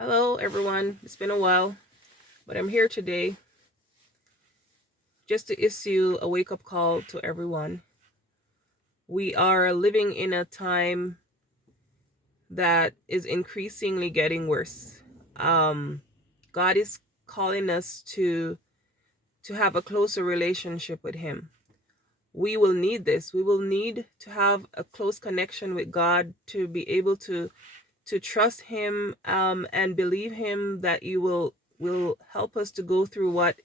Hello, everyone. It's been a while, but I'm here today just to issue a wake up call to everyone. We are living in a time that is increasingly getting worse. Um, God is calling us to have a closer relationship with Him. We will need this. We will need to have a close connection with God to be able to trust Him and believe Him that you will help us to go through what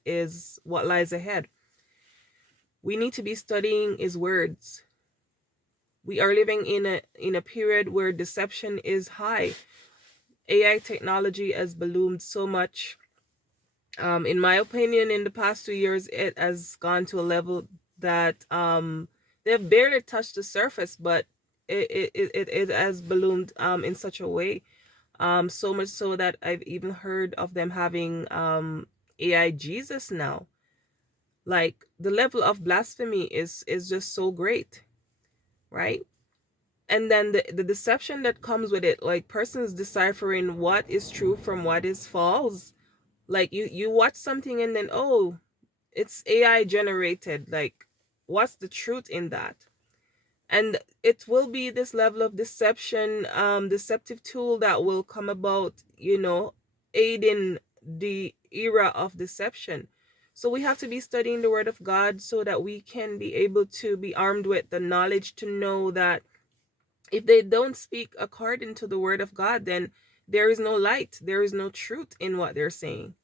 lies ahead. We need to be studying His words. We are living in a period where deception is high. AI technology has ballooned so much. In my opinion, in the past 2 years, it has gone to a level that they've barely touched the surface, but it has ballooned in such a way. So much so that I've even heard of them having AI Jesus now. Like the level of blasphemy is just so great, right? And then the deception that comes with it, like persons deciphering what is true from what is false. Like you watch something and then, oh, it's AI generated. Like, what's the truth in that? And it will be this level of deception, deceptive tool that will come about, aiding the era of deception. So we have to be studying the word of God so that we can be able to be armed with the knowledge to know that if they don't speak according to the word of God, then there is no light, there is no truth in what they're saying.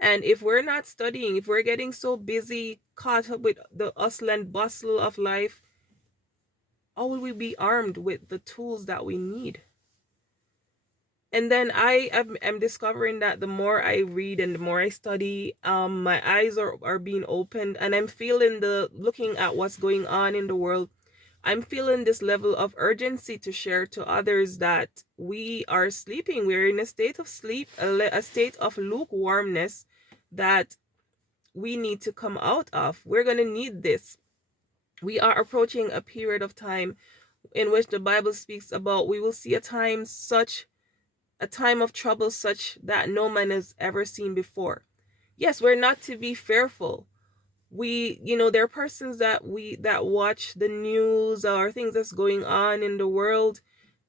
And if we're not studying, if we're getting so busy, caught up with the hustle and bustle of life, how will we be armed with the tools that we need? And then am discovering that the more I read and the more I study, my eyes are being opened, and I'm feeling looking at what's going on in the world. I'm feeling this level of urgency to share to others that we are sleeping. We're in a state of sleep, a state of lukewarmness that we need to come out of. We're going to need this. We are approaching a period of time in which the Bible speaks about we will see a time of trouble such that no man has ever seen before. Yes, we're not to be fearful. There are persons that watch the news or things that's going on in the world,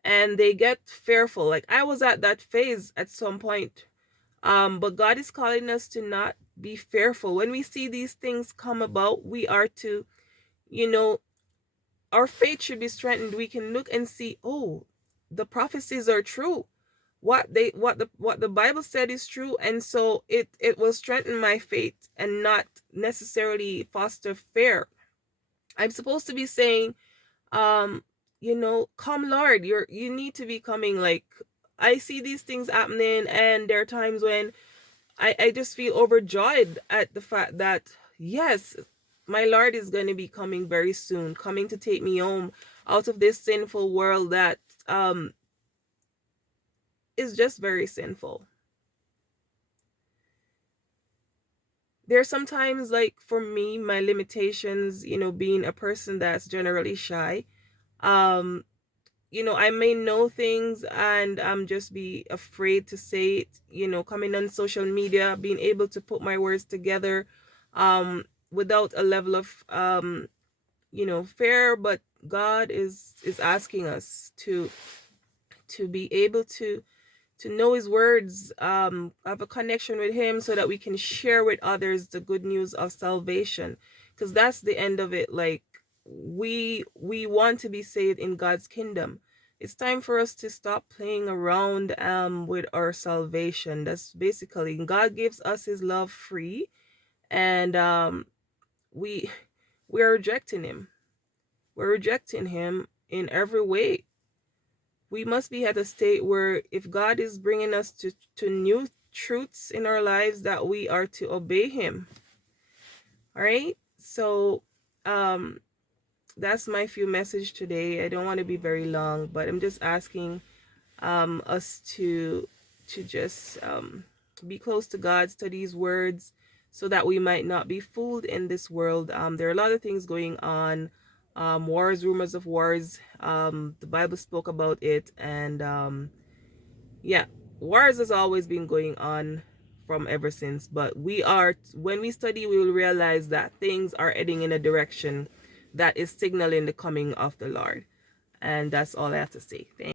and they get fearful. Like I was at that phase at some point. But God is calling us to not be fearful. When we see these things come about, we are to, you know, our faith should be strengthened. We can look and see, oh, the prophecies are true. What the Bible said is true, and so it will strengthen my faith and not necessarily foster fear. I'm supposed to be saying, come Lord, you need to be coming. Like I see these things happening, and there are times when I just feel overjoyed at the fact that yes, my Lord is going to be coming very soon, coming to take me home out of this sinful world that um is just very sinful. There's sometimes, like, for me, my limitations, being a person that's generally shy. um I may know things and just be afraid to say it. Coming on social media, being able to put my words together without a level of fear. But God is asking us to be able to know His words, have a connection with Him, so that we can share with others the good news of salvation, because that's the end of it. Like, we want to be saved in God's kingdom. It's time for us to stop playing around with our salvation. That's basically, God gives us His love free, and we we are rejecting Him. We're rejecting Him in every way. We must be at a state where if God is bringing us to new truths in our lives, that we are to obey Him. All right. So that's my few message today. I don't want to be very long, but I'm just asking us to just be close to God, study His words, so that we might not be fooled in this world. There are a lot of things going on, wars, rumors of wars. The Bible spoke about it, and yeah. wars has always been going on from ever since, but when we study, we will realize that things are heading in a direction that is signaling the coming of the Lord. And that's all I have to say. Thank